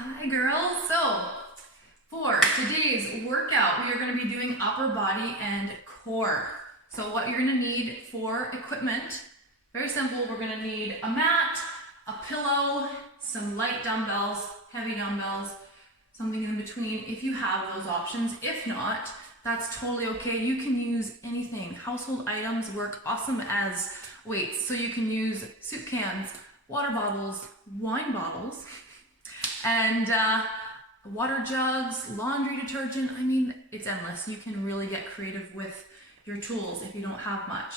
Hi girls! So, for today's workout, we are going to be doing upper body and core. So what you're going to need for equipment, very simple, we're going to need a mat, a pillow, some light dumbbells, heavy dumbbells, something in between if you have those options. If not, that's totally okay. You can use anything. Household items work awesome as weights. So you can use soup cans, water bottles, wine bottles, and water jugs, laundry detergent. I mean, it's endless. You can really get creative with your tools if you don't have much.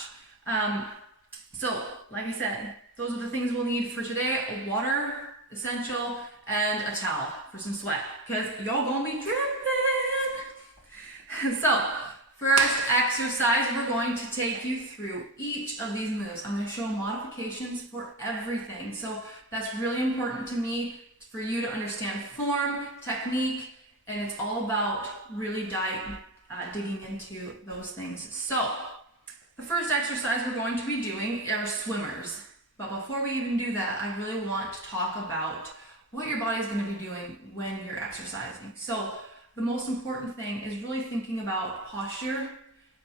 So, like I said, those are the things we'll need for today. A water, essential, and a towel for some sweat, because y'all gonna be dripping. So, first exercise, we're going to take you through each of these moves. I'm going to show modifications for everything. So that's really important to me, for you to understand form, technique, and it's all about really digging into those things. So the first exercise we're going to be doing are swimmers. But before we even do that, I really want to talk about what your body is going to be doing when you're exercising. So the most important thing is really thinking about posture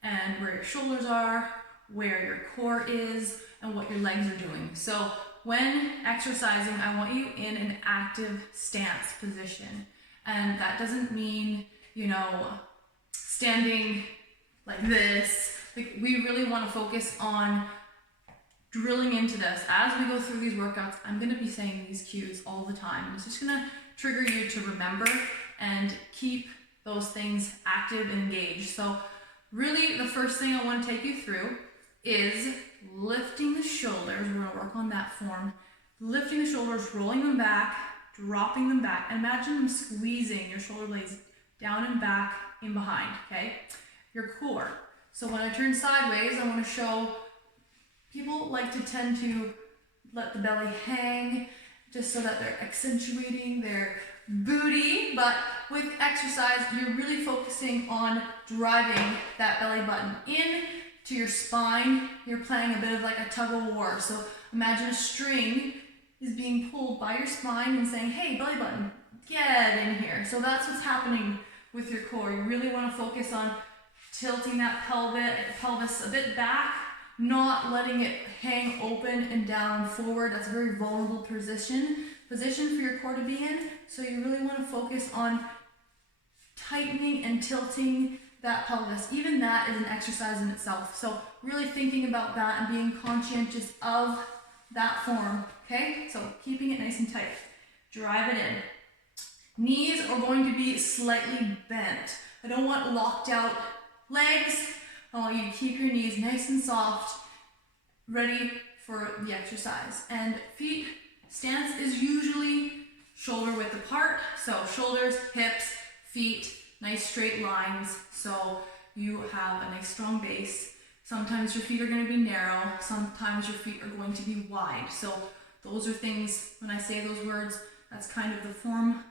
and where your shoulders are, where your core is, and what your legs are doing. So when exercising, I want you in an active stance position. And that doesn't mean, standing like this. Like, we really want to focus on drilling into this. As we go through these workouts, I'm going to be saying these cues all the time. It's just going to trigger you to remember and keep those things active and engaged. So really, the first thing I want to take you through is lifting the shoulders. We're going to work on that form. Lifting the shoulders, rolling them back, dropping them back. Imagine them squeezing your shoulder blades down and back in behind, okay? Your core. So when I turn sideways, I want to show, people like to tend to let the belly hang just so that they're accentuating their booty, but with exercise, you're really focusing on driving that belly button in to your spine. You're playing a bit of like a tug of war. So imagine a string is being pulled by your spine and saying, hey, belly button, get in here. So that's what's happening with your core. You really want to focus on tilting that pelvis a bit back, not letting it hang open and down and forward. That's a very vulnerable position for your core to be in. So you really want to focus on tightening and tilting that pelvis. Even that is an exercise in itself. So really thinking about that and being conscientious of that form, okay? So keeping it nice and tight. Drive it in. Knees are going to be slightly bent. I don't want locked out legs. I want you to keep your knees nice and soft, ready for the exercise. And feet stance is usually shoulder width apart. So shoulders, hips, feet, nice straight lines. So you have a nice strong base. Sometimes your feet are going to be narrow. Sometimes your feet are going to be wide. So those are things, when I say those words, that's kind of the form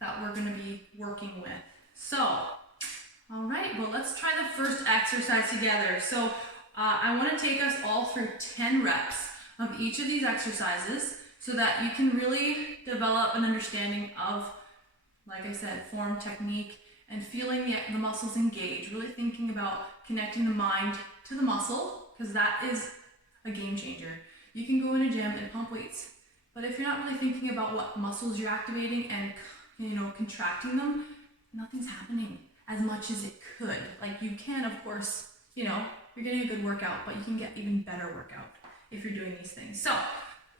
that we're going to be working with. So, all right, well, let's try the first exercise together. So I want to take us all through 10 reps of each of these exercises so that you can really develop an understanding of, like I said, form, technique, and feeling the muscles engage. Really thinking about connecting the mind to the muscle, because that is a game changer. You can go in a gym and pump weights, but if you're not really thinking about what muscles you're activating and contracting them, nothing's happening as much as it could. Like, you can, of course, you're getting a good workout, but you can get even better workout if you're doing these things. So,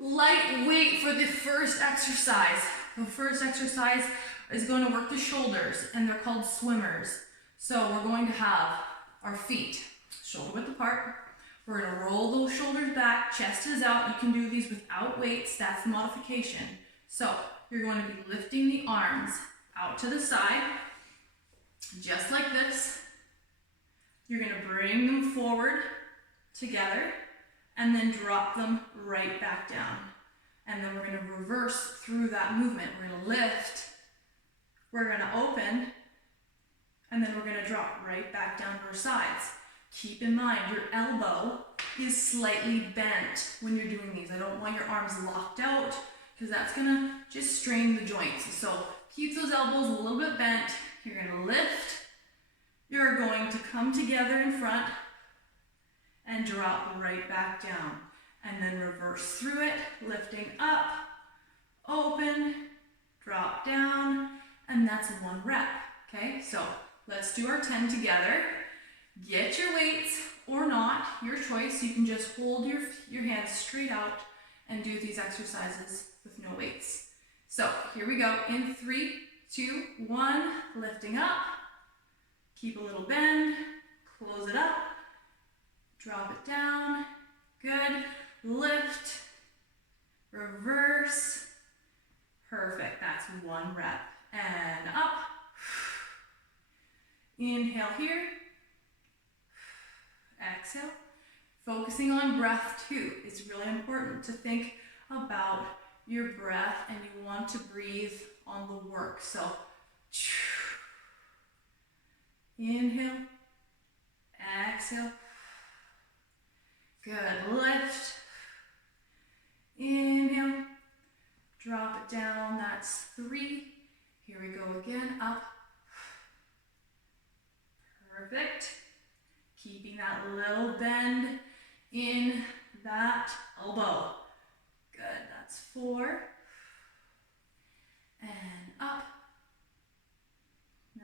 light weight for the first exercise. The first exercise is going to work the shoulders, and they're called swimmers. So we're going to have our feet shoulder width apart. We're going to roll those shoulders back, chest is out. You can do these without weights, that's the modification. So you're going to be lifting the arms out to the side, just like this. You're going to bring them forward together and then drop them right back down. And then we're going to reverse through that movement. We're going to lift, we're going to open, and then we're going to drop right back down to our sides. Keep in mind, your elbow is slightly bent when you're doing these. I don't want your arms locked out. because that's gonna just strain the joints. So keep those elbows a little bit bent. You're gonna lift. You're going to come together in front and drop right back down. And then reverse through it, lifting up, open, drop down, and that's 1 rep, okay? So let's do our 10 together. Get your weights or not, your choice. You can just hold your hands straight out and do these exercises with no weights. So here we go, in 3, 2, 1, lifting up, keep a little bend, close it up, drop it down, good. Lift, reverse, perfect, that's 1 rep, and up, inhale here, exhale, focusing on breath too. It's really important to think about your breath, and you want to breathe on the work, so inhale, exhale, good, lift, inhale, drop it down, that's 3. Here we go again, up. Perfect. Keeping that little bend in that elbow. Good, that's 4. And up.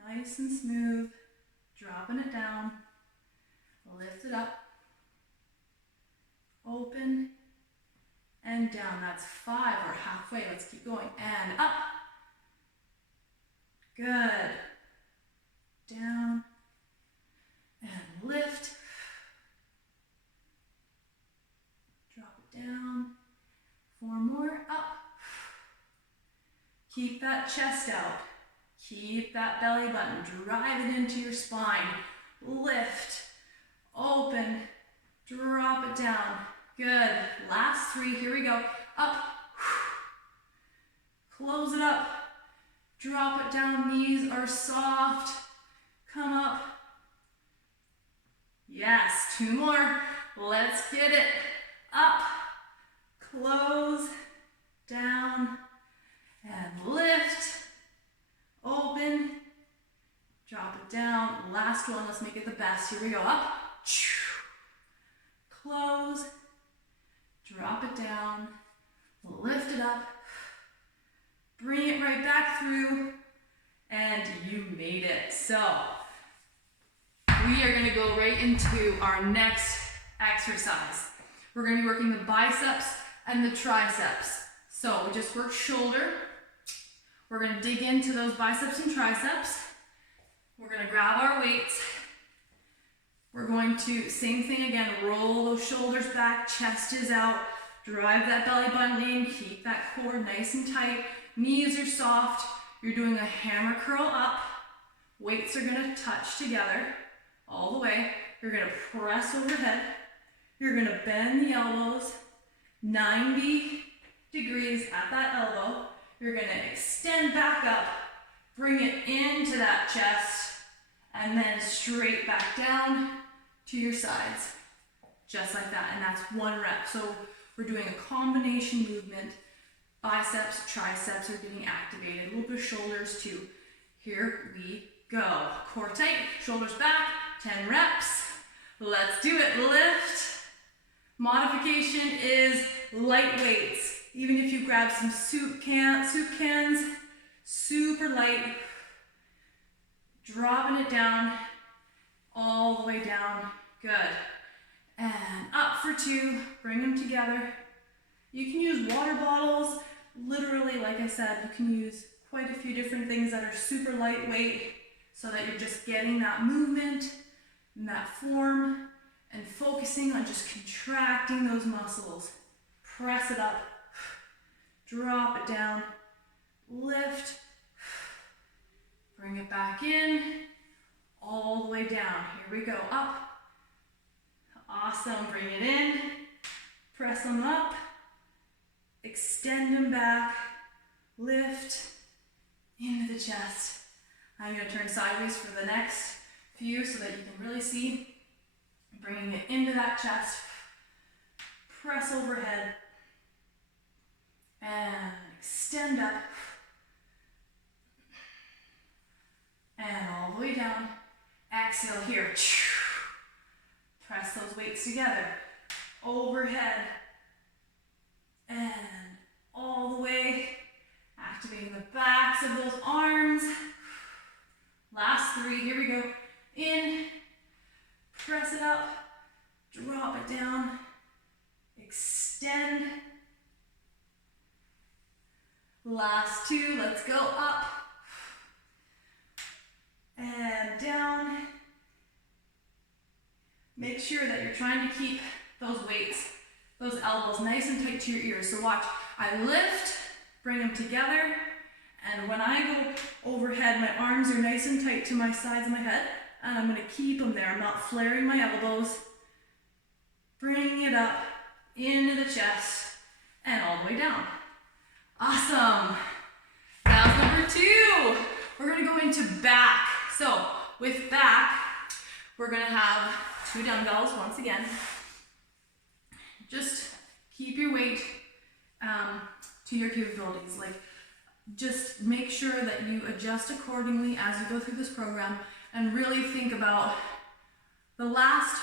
Nice and smooth. Dropping it down. Lift it up. Open. And down, that's 5, or halfway, let's keep going, and up, good, down, and lift, drop it down, 4 more, up, keep that chest out, keep that belly button, drive it into your spine, lift, open, drop it down. Good, last 3, here we go, up, close it up, drop it down, knees are soft, come up, yes, 2 more, let's get it, up, close, down, and lift, open, drop it down, last one, let's make it the best, here we go, up, close, drop it down, lift it up, bring it right back through, and you made it. So we are going to go right into our next exercise. We're going to be working the biceps and the triceps. So we just worked shoulder. We're going to dig into those biceps and triceps. We're going to grab our weights. We're going to, same thing again, roll those shoulders back, chest is out, drive that belly button in, keep that core nice and tight, knees are soft, you're doing a hammer curl up, weights are gonna touch together all the way, you're gonna press overhead, you're gonna bend the elbows 90 degrees at that elbow, you're gonna extend back up, bring it into that chest, and then straight back down to your sides, just like that, and that's 1 rep. So we're doing a combination movement, biceps, triceps are getting activated, a little bit of shoulders too. Here we go, core tight, shoulders back, 10 reps, let's do it, lift. Modification is light weights, even if you grab some soup cans, super light, dropping it down, all the way down, good. And up for 2, bring them together. You can use water bottles, literally, like I said, you can use quite a few different things that are super lightweight so that you're just getting that movement and that form and focusing on just contracting those muscles. Press it up, drop it down, lift, bring it back in, all the way down. Here we go, up. Awesome, bring it in, press them up, extend them back, lift into the chest. I'm going to turn sideways for the next few so that you can really see. Bringing it into that chest, press overhead, and extend up, and all the way down. Exhale here. Press those weights together. Overhead. And all the way. Activating the backs of those arms. Last 3, here we go. In, press it up, drop it down, extend. Last 2, let's go up and down. Make sure that you're trying to keep those weights, those elbows nice and tight to your ears. So watch, I lift, bring them together, and when I go overhead, my arms are nice and tight to my sides of my head, and I'm going to keep them there. I'm not flaring my elbows. Bring it up into the chest and all the way down. Awesome. Now number 2, we're going to go into back. So with back, we're going to have 2 dumbbells once again. Just keep your weight to your capabilities. Like, just make sure that you adjust accordingly as you go through this program, and really think about the last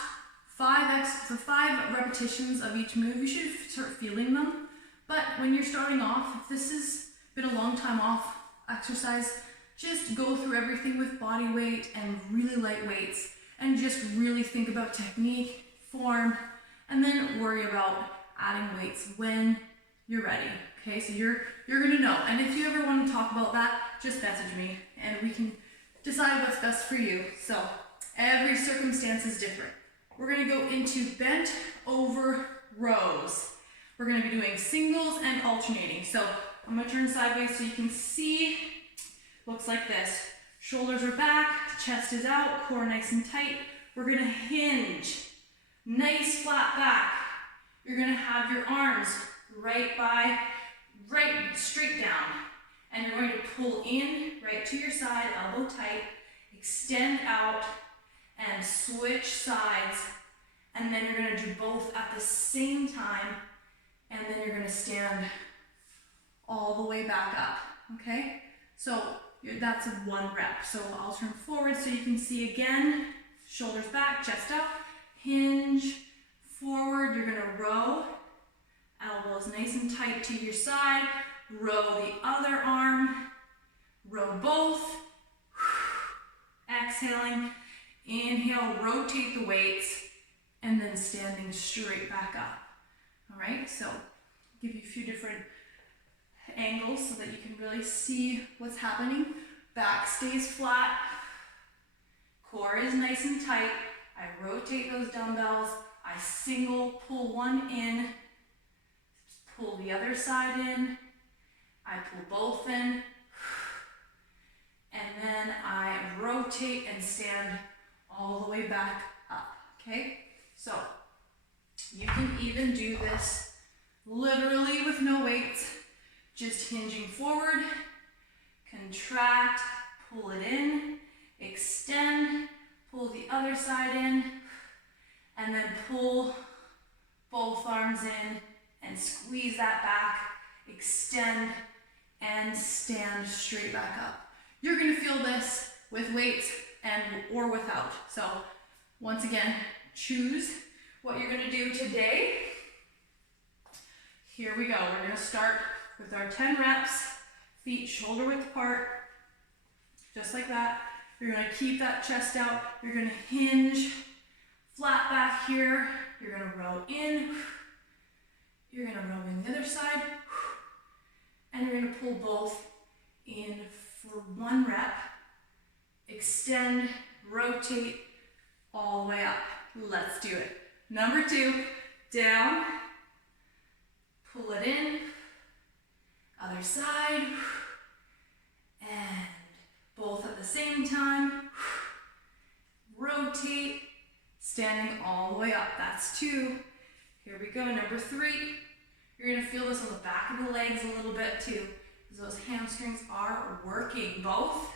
5 repetitions of each move. You should start feeling them. But when you're starting off, if this has been a long time off exercise, just go through everything with body weight and really light weights, and just really think about technique, form, and then worry about adding weights when you're ready. Okay, so you're gonna know. And if you ever want to talk about that, just message me and we can decide what's best for you. So every circumstance is different. We're gonna go into bent over rows. We're gonna be doing singles and alternating. So I'm gonna turn sideways so you can see. Looks like this. Shoulders are back, chest is out, core nice and tight. We're gonna hinge. Nice flat back. You're gonna have your arms right straight down. And you're going to pull in, right to your side, elbow tight, extend out, and switch sides. And then you're gonna do both at the same time, and then you're gonna stand all the way back up, okay? So that's 1 rep. So I'll turn forward so you can see again, shoulders back, chest up, hinge, forward, you're gonna row, elbows nice and tight to your side, row the other arm, row both, exhaling, inhale, rotate the weights, and then standing straight back up. All right, so give you a few different angles so that you can really see what's happening. Back stays flat, core is nice and tight. I rotate those dumbbells, I single pull one in, pull the other side in, I pull both in, and then I rotate and stand all the way back up, okay? So you can even do this literally with no weights, just hinging forward, contract, pull it in, extend, pull the other side in, and then pull both arms in and squeeze that back, extend, and stand straight back up. You're gonna feel this with weights and or without. So once again, choose what you're gonna do today. Here we go. We're gonna start with our 10 reps, feet shoulder width apart, just like that. You're gonna keep that chest out. You're gonna hinge, flat back here. You're gonna row in. You're gonna row in the other side. And you're gonna pull both in for 1 rep. Extend, rotate, all the way up. Let's do it. Number 2, down, pull it in, other side, and both at the same time, rotate, standing all the way up. That's 2. Here we go, number 3. You're gonna feel this on the back of the legs a little bit too, because those hamstrings are working. Both,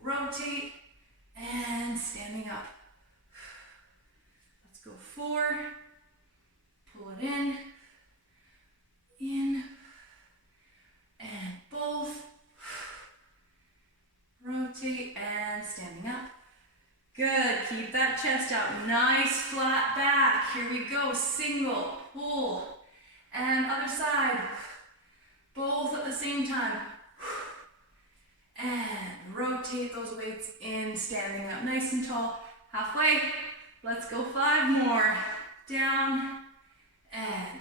rotate, and standing up. Let's go 4, pull it in, that chest out. Nice flat back. Here we go. Single, pull, and other side. Both at the same time. And rotate those weights in, standing up nice and tall. Halfway. Let's go 5 more. Down, and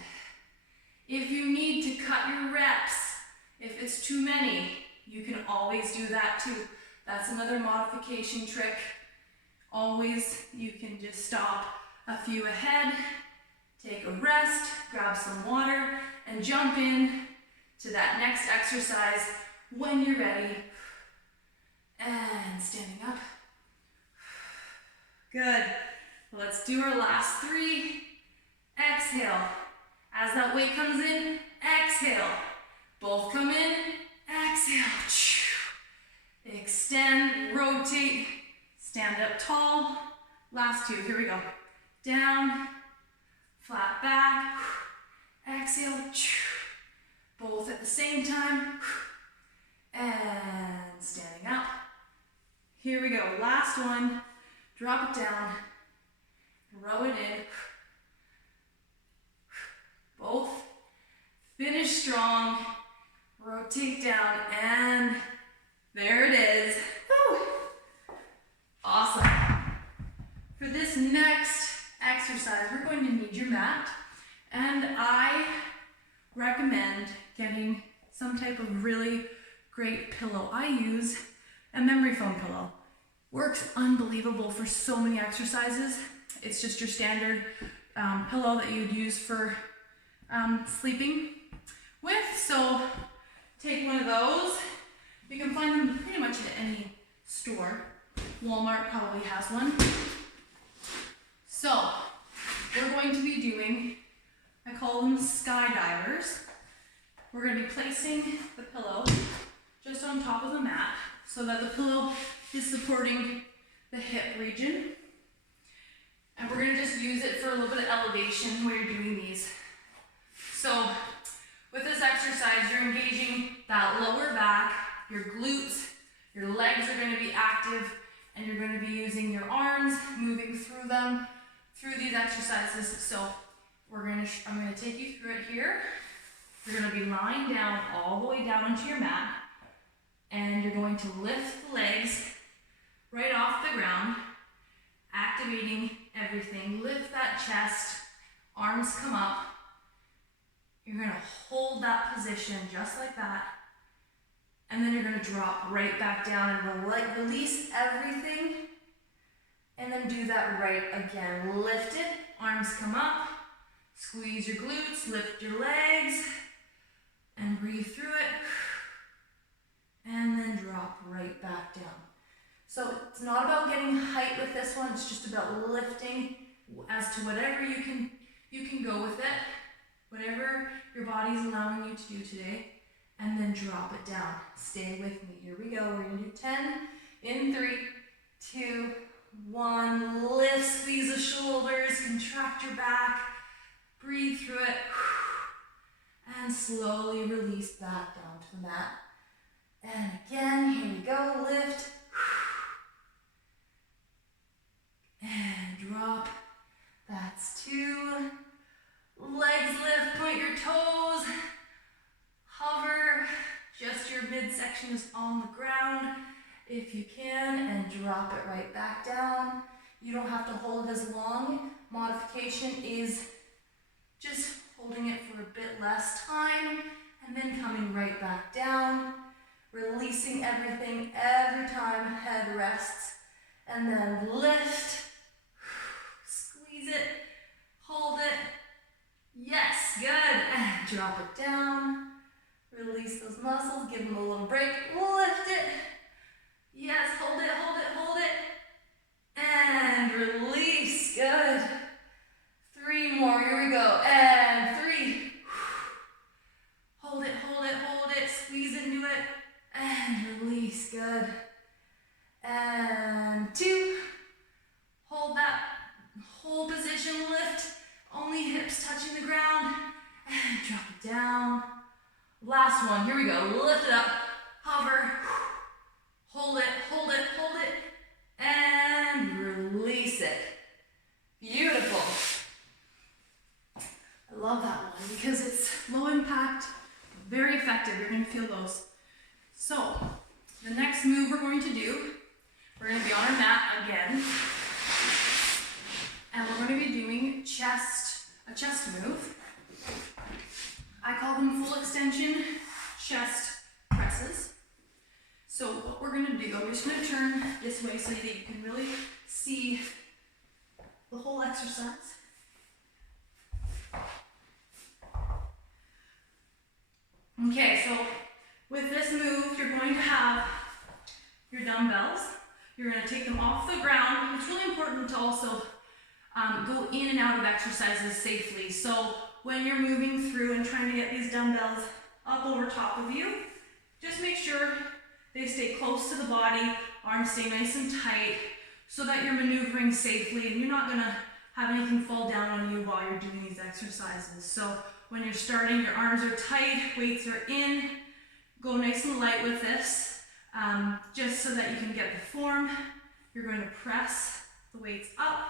if you need to cut your reps, if it's too many, you can always do that too. That's another modification trick. Always, you can just stop a few ahead, take a rest, grab some water, and jump in to that next exercise when you're ready. And standing up. Good. Let's do our last 3. Exhale. As that weight comes in, exhale. Both come in, exhale. Extend, rotate, stand up tall. Last 2, here we go. Down, flat back, exhale. Both at the same time. And standing up. Here we go, last one. Drop it down, row it in. Both. Finish strong. Rotate down, and there it is. Woo. Awesome. For this next exercise, we're going to need your mat, and I recommend getting some type of really great pillow. I use a memory foam pillow. Works unbelievable for so many exercises. It's just your standard pillow that you'd use for sleeping with. So take one of those. You can find them pretty much at any store. Walmart probably has one. So we're going to be doing, I call them skydivers. We're going to be placing the pillow just on top of the mat so that the pillow is supporting the hip region. And we're going to just use it for a little bit of elevation when you're doing these. So with this exercise, you're engaging that lower back, your glutes, your legs are going to be active, and you're going to be using your arms, moving through them, through these exercises. So I'm going to take you through it here. You're going to be lying down all the way down onto your mat, and you're going to lift the legs right off the ground, activating everything. Lift that chest, arms come up. You're going to hold that position just like that, and then you're going to drop right back down and release everything, and then do that right again. Lift it, arms come up, squeeze your glutes, lift your legs, and breathe through it, and then drop right back down. So it's not about getting height with this one, it's just about lifting as to whatever you can go with it, whatever your body's allowing you to do today, and then drop it down. Stay with me. Here we go. We're going to do 10 in 3, 2, 1. Lift, squeeze the shoulders, contract your back, breathe through it, and slowly release back down to the mat. And again, here we go. Lift, and drop. That's 2. Legs lift, point your toes, hover, just your midsection is on the ground if you can, and drop it right back down. You don't have to hold it as long. Modification is just holding it for a bit less time and then coming right back down, releasing everything every time head rests, and then lift, squeeze it, hold it. Yes, good. And drop it down. Release those muscles, give them a little break. Lift it. Yes, hold it, hold it, hold it. And release. Good. 3 more. Here we go. And 3. Hold it, hold it, hold it. Squeeze into it. And release. Good. And 2. Hold that whole position. Lift. Only hips touching the ground, and drop it down. Last one, here we go. Lift it up, hover, hold it, hold it, hold it, and release it. love that one because it's low impact, very effective. You're going to feel those. So the next move we're going to do, we're going to be on our mat again, and we're going to be doing a chest move. I call them full extension chest presses. So what we're going to do, I'm just going to turn this way so that you can really see the whole exercise. Okay, so with this move, you're going to have your dumbbells. You're going to take them off the ground. It's really important to also go in and out of exercises safely. So when you're moving through and trying to get these dumbbells up over top of you, just make sure they stay close to the body, arms stay nice and tight, so that you're maneuvering safely and you're not going to have anything fall down on you while you're doing these exercises. So when you're starting, your arms are tight, weights are in. Go nice and light with this, just so that you can get the form. You're going to press the weights up,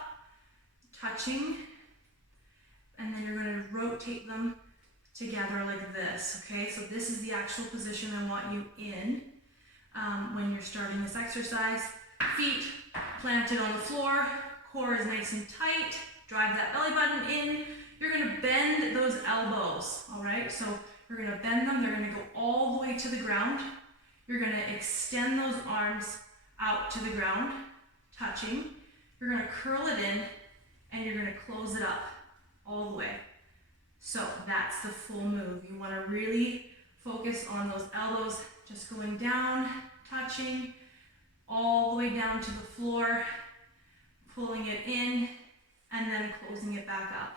touching, and then you're going to rotate them together like this, okay? So this is the actual position I want you in when you're starting this exercise. Feet planted on the floor, core is nice and tight, drive that belly button in. You're going to bend those elbows, all right? So you're going to bend them, they're going to go all the way to the ground. You're going to extend those arms out to the ground, touching. You're going to curl it in, and you're going to close it up all the way. So that's the full move. You want to really focus on those elbows just going down, touching, all the way down to the floor, pulling it in, and then closing it back up.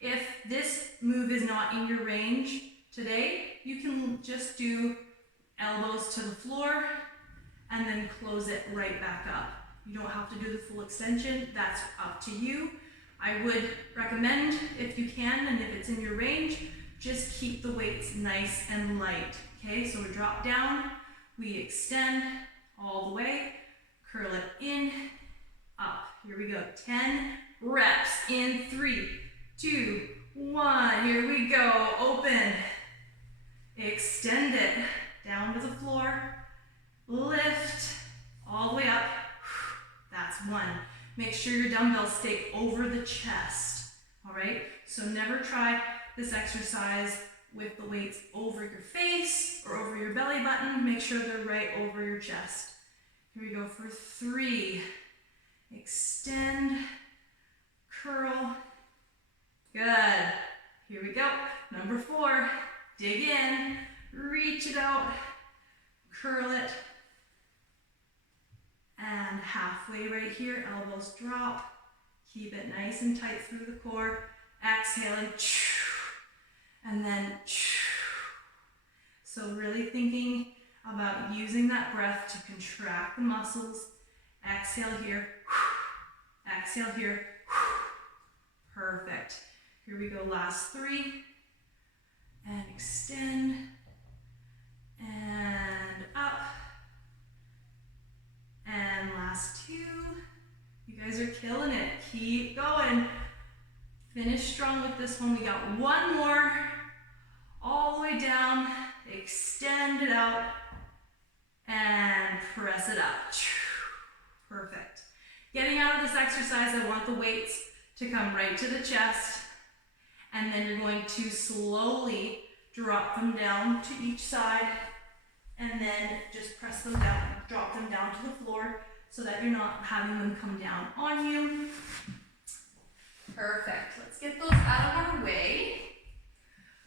If this move is not in your range today, you can just do elbows to the floor and then close it right back up. You don't have to do the full extension, that's up to you. I would recommend, if you can and if it's in your range, just keep the weights nice and light. Okay, so we drop down, we extend all the way, curl it in, up. Here we go, 10 reps in 3, 2, 1. Here we go, open, extend it, down to the floor, lift, all the way up. That's 1. Make sure your dumbbells stay over the chest, all right? So never try this exercise with the weights over your face or over your belly button. Make sure they're right over your chest. Here we go for 3. Extend, curl. Good. Here we go. Number 4, dig in, reach it out, curl it, and halfway right here, elbows drop. Keep it nice and tight through the core. Exhaling, and then, so really thinking about using that breath to contract the muscles. Exhale here, exhale here, perfect. Here we go, last 3, and extend, and up, and last 2. You guys are killing it, keep going. Finish strong with this one. We got 1 more, all the way down, extend it out, and press it up. Perfect. Getting out of this exercise, I want the weights to come right to the chest, and then you're going to slowly drop them down to each side, and then just press them down, drop them down to the floor so that you're not having them come down on you. Perfect. Let's get those out of our way.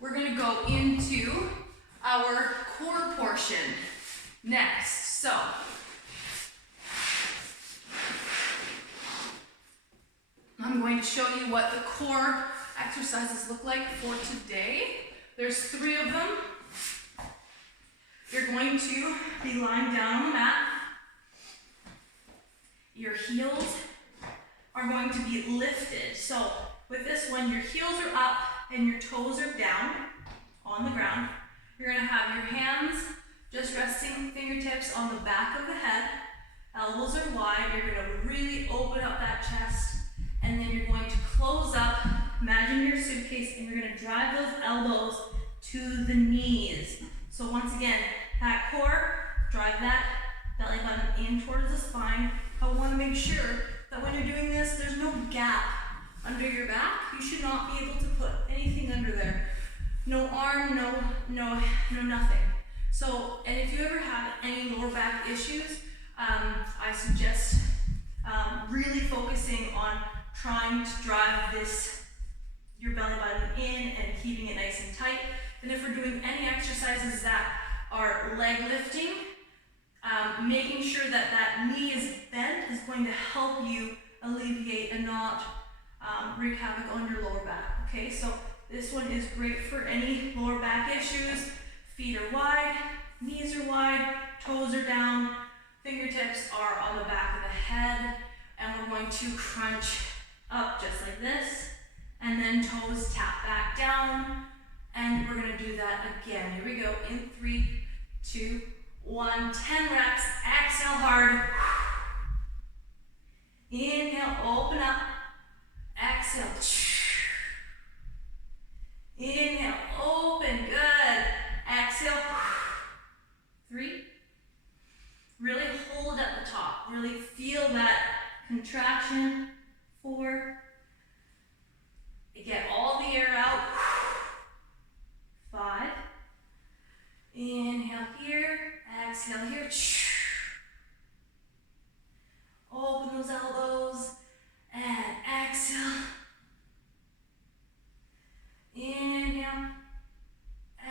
We're going to go into our core portion next. So, I'm going to show you what the core exercises look like for today. There's 3 of them. You're going to be lying down on the mat. Your heels are going to be lifted. So with this one, your heels are up and your toes are down on the ground. You're going to have your hands just resting fingertips on the back of the head. Elbows are wide. You're going to really open up that chest, and then you're going to close up. Imagine your suitcase, and you're going to drive to the knees. So once again, that core, drive that belly button in towards the spine. I want to make sure that when you're doing this, there's no gap under your back. You should not be able to put anything under there. No arm, no nothing. So, and if you ever have any lower back issues, I suggest really focusing on trying to drive your belly button in and keeping it nice and tight. And if we're doing any exercises that are leg lifting, making sure that that knee is bent is going to help you alleviate and not wreak havoc on your lower back. Okay, so this one is great for any lower back issues. Feet are wide, knees are wide, toes are down, fingertips are on the back of the head, and we're going to crunch up just like this, and then toes tap back down, and we're going to do that again. Here we go, in 3, 2, 1, 10 reps, exhale hard. Inhale, open up, exhale. Inhale, open, good. Exhale, 3. Really hold at the top, really feel that contraction. 4. Get all the air out. 5. Inhale here, exhale here. Open those elbows and exhale. Inhale,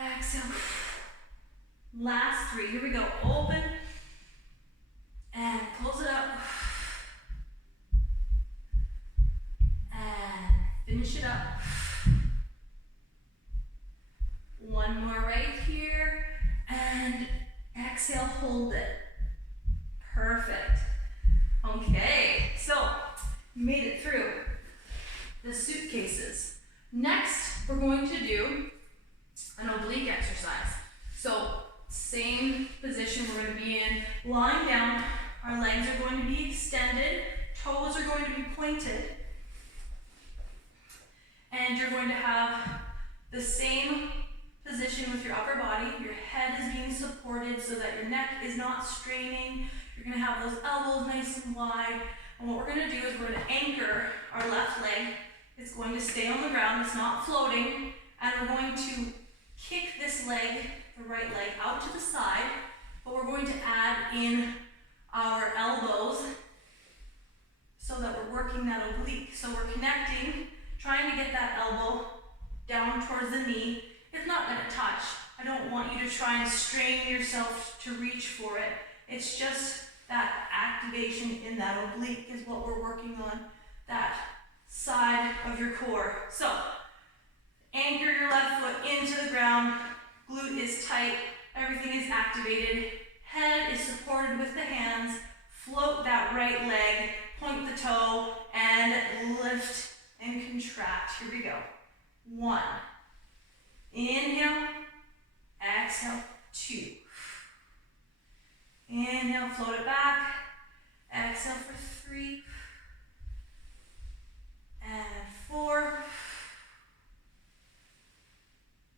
exhale. Last 3, here we go. Open and close it up. And finish it up. One more right here. And exhale, hold it. Perfect. Okay, so made it through the suitcases. Next, we're going to do an oblique exercise. So same position we're going to be in, lying down. Our legs are going to be extended, toes are going to be pointed, and you're going to have the same position with your upper body. Your head is being supported so that your neck is not straining. You're going to have those elbows nice and wide. And what we're going to do is we're going to anchor our left leg. It's going to stay on the ground. It's not floating. And we're going to kick this leg, the right leg, out to the side. But we're going to add in our elbows so that we're working that oblique. So we're connecting, trying to get that elbow down towards the knee. It's not going to touch. I don't want you to try and strain yourself to reach for it. It's just that activation in that oblique is what we're working on, that side of your core. So anchor your left foot into the ground, glute is tight, everything is activated, head is supported with the hands, float that right leg, point the toe, and lift and contract. Here we go. 1. Inhale, exhale, 2. Inhale, float it back, exhale for 3, and 4,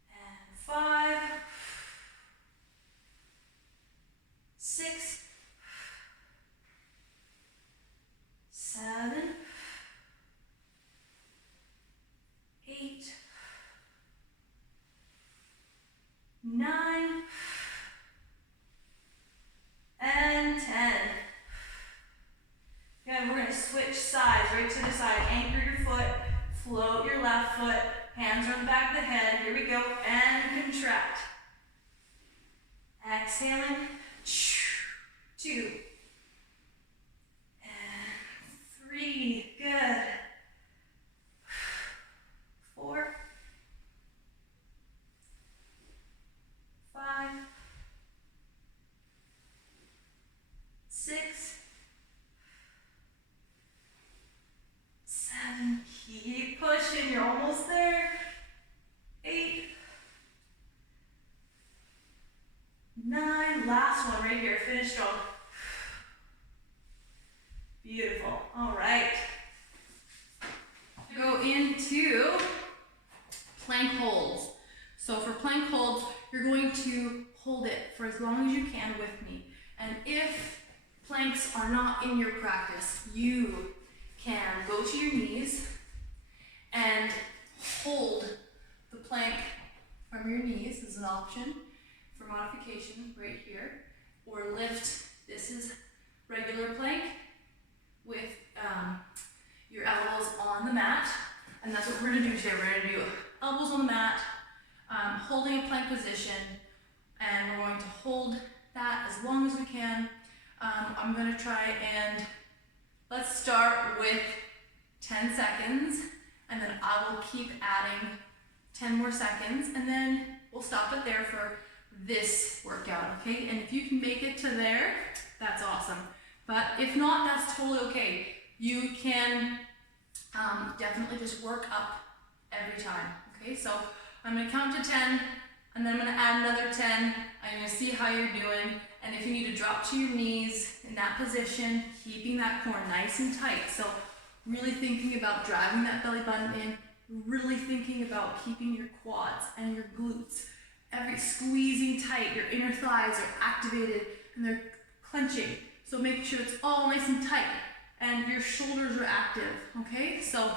and 5, 6, 7, 8, 9, and 10. Good, we're going to switch sides, right to the side. Anchor your foot, float your left foot, hands on the back of the head. Here we go, and contract. Exhaling, 2, and 3, good. 4, 5, 6, 7, keep pushing, you're almost there. 8, 9, last one right here, finish strong. Beautiful, all right. Go into plank holds. So for plank holds, you're going to hold it for as long as you can with me. And if planks are not in your practice, you can go to your knees and hold the plank from your knees as an option for modification right here, or lift. This is regular plank with your elbows on the mat, and that's what we're gonna do today. We're gonna do elbows on the mat, holding a plank position, and we're going to hold that as long as we can. I'm gonna try and let's start with 10 seconds, and then I will keep adding 10 more seconds, and then we'll stop it there for this workout, okay? And if you can make it to there, that's awesome. But if not, that's totally okay. You can definitely just work up every time, okay? So I'm gonna count to 10, and then I'm gonna add another 10. I'm gonna see how you're doing, and if you need to drop to your knees in that position, keeping that core nice and tight. So really thinking about driving that belly button in, really thinking about keeping your quads and your glutes, squeezing tight. Your inner thighs are activated and they're clenching. So make sure it's all nice and tight and your shoulders are active, okay? So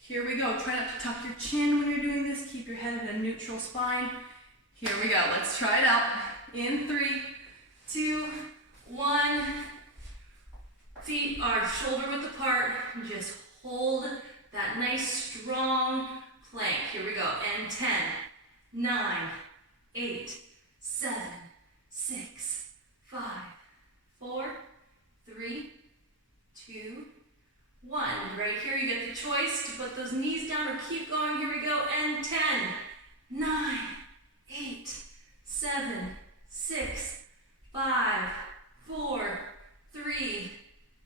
here we go. Try not to tuck your chin when you're doing this. Keep your head in a neutral spine. Here we go. Let's try it out. In 3, 2, 1. Feet are shoulder width apart. Just hold that nice strong plank. Here we go. And 10, 9, 8, 7, 6, 5, 4, 3, 2, 1. Right here you get the choice to put those knees down or keep going. Here we go. And 10, 9, 8, 7, 6, 5, 4, 3,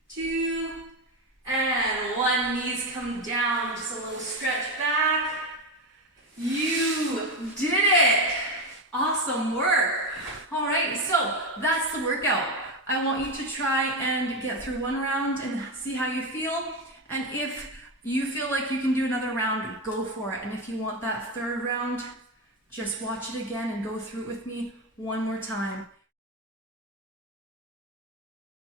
2, and 1. Knees come down, just a little stretch back. You did it! Awesome work. All right, so that's the workout. I want you to try and get through one round and see how you feel. And if you feel like you can do another round, go for it. And if you want that third round, just watch it again and go through it with me one more time.